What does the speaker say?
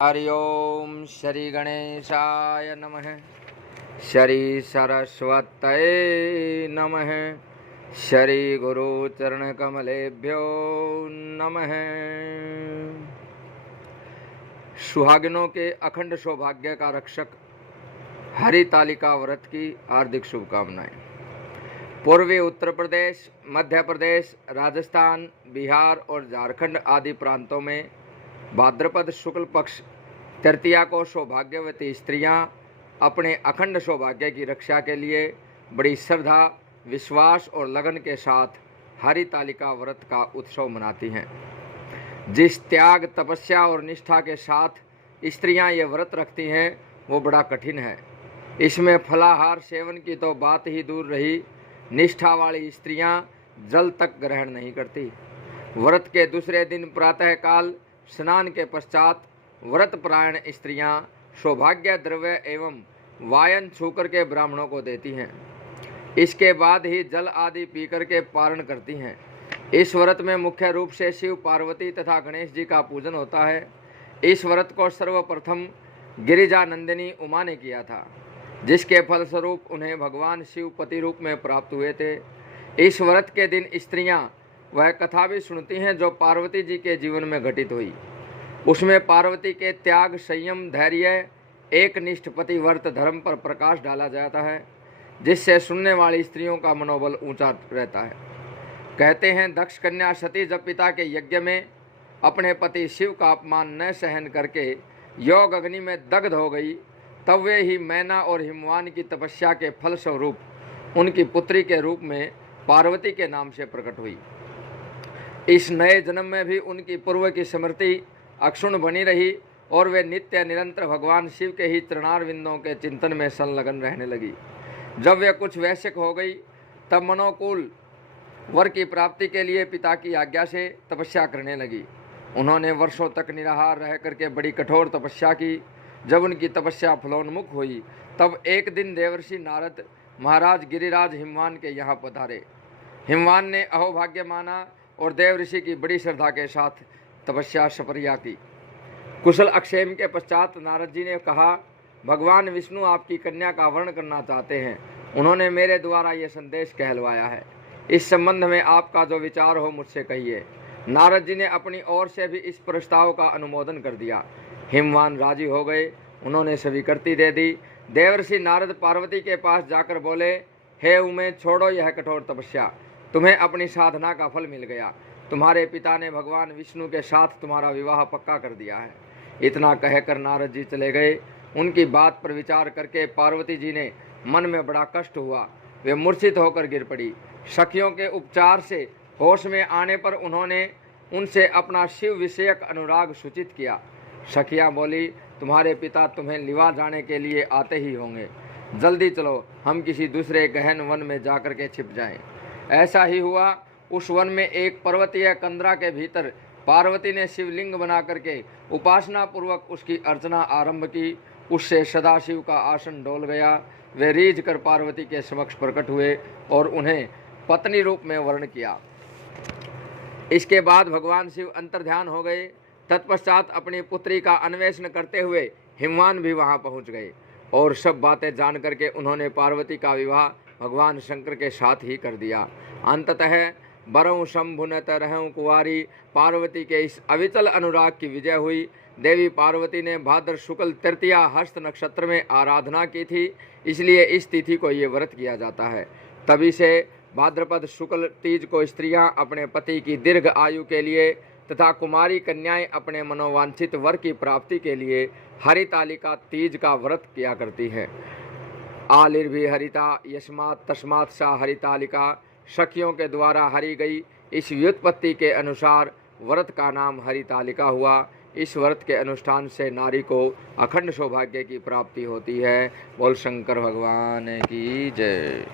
हरि ओम श्री गणेशाय नमः। श्री सरस्वतये नमः। श्री गुरु चरण कमलेभ्यो नमः। सुहागिनों के अखंड सौभाग्य का रक्षक हरितालिका व्रत की हार्दिक शुभकामनाएं। पूर्वी उत्तर प्रदेश, मध्य प्रदेश, राजस्थान, बिहार और झारखंड आदि प्रांतों में भाद्रपद शुक्ल पक्ष तृतीया को सौभाग्यवती स्त्रियां अपने अखंड सौभाग्य की रक्षा के लिए बड़ी श्रद्धा, विश्वास और लगन के साथ हरितालिका व्रत का उत्सव मनाती हैं। जिस त्याग, तपस्या और निष्ठा के साथ स्त्रियां ये व्रत रखती हैं वो बड़ा कठिन है। इसमें फलाहार सेवन की तो बात ही दूर रही, निष्ठा वाली स्त्रियां जल तक ग्रहण नहीं करती। व्रत के दूसरे दिन प्रातःकाल स्नान के पश्चात व्रतपरायण स्त्रियां सौभाग्य द्रव्य एवं वायन छूकर के ब्राह्मणों को देती हैं। इसके बाद ही जल आदि पीकर के पारण करती हैं। इस व्रत में मुख्य रूप से शिव, पार्वती तथा गणेश जी का पूजन होता है। इस व्रत को सर्वप्रथम गिरिजा नंदिनी उमा ने किया था, जिसके फलस्वरूप उन्हें भगवान शिव पति रूप में प्राप्त हुए थे। इस व्रत के दिन स्त्रियां वह कथा भी सुनती हैं जो पार्वती जी के जीवन में घटित हुई। उसमें पार्वती के त्याग, संयम, धैर्य, एक निष्ठ पतिव्रत धर्म पर प्रकाश डाला जाता है, जिससे सुनने वाली स्त्रियों का मनोबल ऊंचा रहता है। कहते हैं, दक्ष कन्या सती जब पिता के यज्ञ में अपने पति शिव का अपमान न सहन करके योग अग्नि में दग्ध हो गई, तब वे ही मैना और हिमवान की तपस्या के फलस्वरूप उनकी पुत्री के रूप में पार्वती के नाम से प्रकट हुई। इस नए जन्म में भी उनकी पूर्व की स्मृति अक्षुण्ण बनी रही और वे नित्य निरंतर भगवान शिव के ही चरणारविंदों के चिंतन में संलग्न रहने लगी। जब वे कुछ वयस्क हो गई तब मनोकूल वर की प्राप्ति के लिए पिता की आज्ञा से तपस्या करने लगी। उन्होंने वर्षों तक निराहार रह करके बड़ी कठोर तपस्या की। जब उनकी तपस्या फलोन्मुख हुई तब एक दिन देवर्षि नारद महाराज गिरिराज हिमवान के यहाँ पधारे। हिमवान ने अहोभाग्य माना और देव ऋषि की बड़ी श्रद्धा के साथ तपस्या सपर्या की। कुशल अक्षेम के पश्चात नारद जी ने कहा, भगवान विष्णु आपकी कन्या का वर्ण करना चाहते हैं। उन्होंने मेरे द्वारा ये संदेश कहलवाया है। इस संबंध में आपका जो विचार हो मुझसे कहिए। नारद जी ने अपनी ओर से भी इस प्रस्ताव का अनुमोदन कर दिया। हिमवान राजी हो गए। उन्होंने स्वीकृति दे दी। देवर्षि नारद पार्वती के पास जाकर बोले, हे उमे, छोड़ो यह कठोर तपस्या। तुम्हें अपनी साधना का फल मिल गया। तुम्हारे पिता ने भगवान विष्णु के साथ तुम्हारा विवाह पक्का कर दिया है। इतना कहकर नारद जी चले गए। उनकी बात पर विचार करके पार्वती जी ने मन में बड़ा कष्ट हुआ। वे मूर्छित होकर गिर पड़ी। सखियों के उपचार से होश में आने पर उन्होंने उनसे अपना शिव विषयक अनुराग सूचित किया। सखियाँ बोली, तुम्हारे पिता तुम्हें लिवा जाने के लिए आते ही होंगे। जल्दी चलो, हम किसी दूसरे गहन वन में जाकर के छिप जाएं। ऐसा ही हुआ। उस वन में एक पर्वतीय कंदरा के भीतर पार्वती ने शिवलिंग बना करके उपासना पूर्वक उसकी अर्चना आरंभ की। उससे सदाशिव का आसन डोल गया। वे रीझ कर पार्वती के समक्ष प्रकट हुए और उन्हें पत्नी रूप में वर्ण किया। इसके बाद भगवान शिव अंतर्ध्यान हो गए। तत्पश्चात अपनी पुत्री का अन्वेषण करते हुए हिमवान भी वहां पहुंच गए और सब बातें जान करके उन्होंने पार्वती का विवाह भगवान शंकर के साथ ही कर दिया। अंततः बरऊं शंभुनत रहूं कुंवारी पार्वती के इस अविचल अनुराग की विजय हुई। देवी पार्वती ने भाद्र शुक्ल तृतीया हस्त नक्षत्र में आराधना की थी, इसलिए इस तिथि को ये व्रत किया जाता है। तभी से भाद्रपद शुक्ल तीज को स्त्रियां अपने पति की दीर्घ आयु के लिए तथा कुमारी कन्याएं अपने मनोवांछित वर की प्राप्ति के लिए हरितालिका तीज का व्रत किया करती हैं। आलिर्भि हरिता यस्मात् तस्मात् सा हरितालिका, सखियों के द्वारा हरी गई इस व्युत्पत्ति के अनुसार व्रत का नाम हरितालिका हुआ। इस व्रत के अनुष्ठान से नारी को अखंड सौभाग्य की प्राप्ति होती है। बोल शंकर भगवान की जय।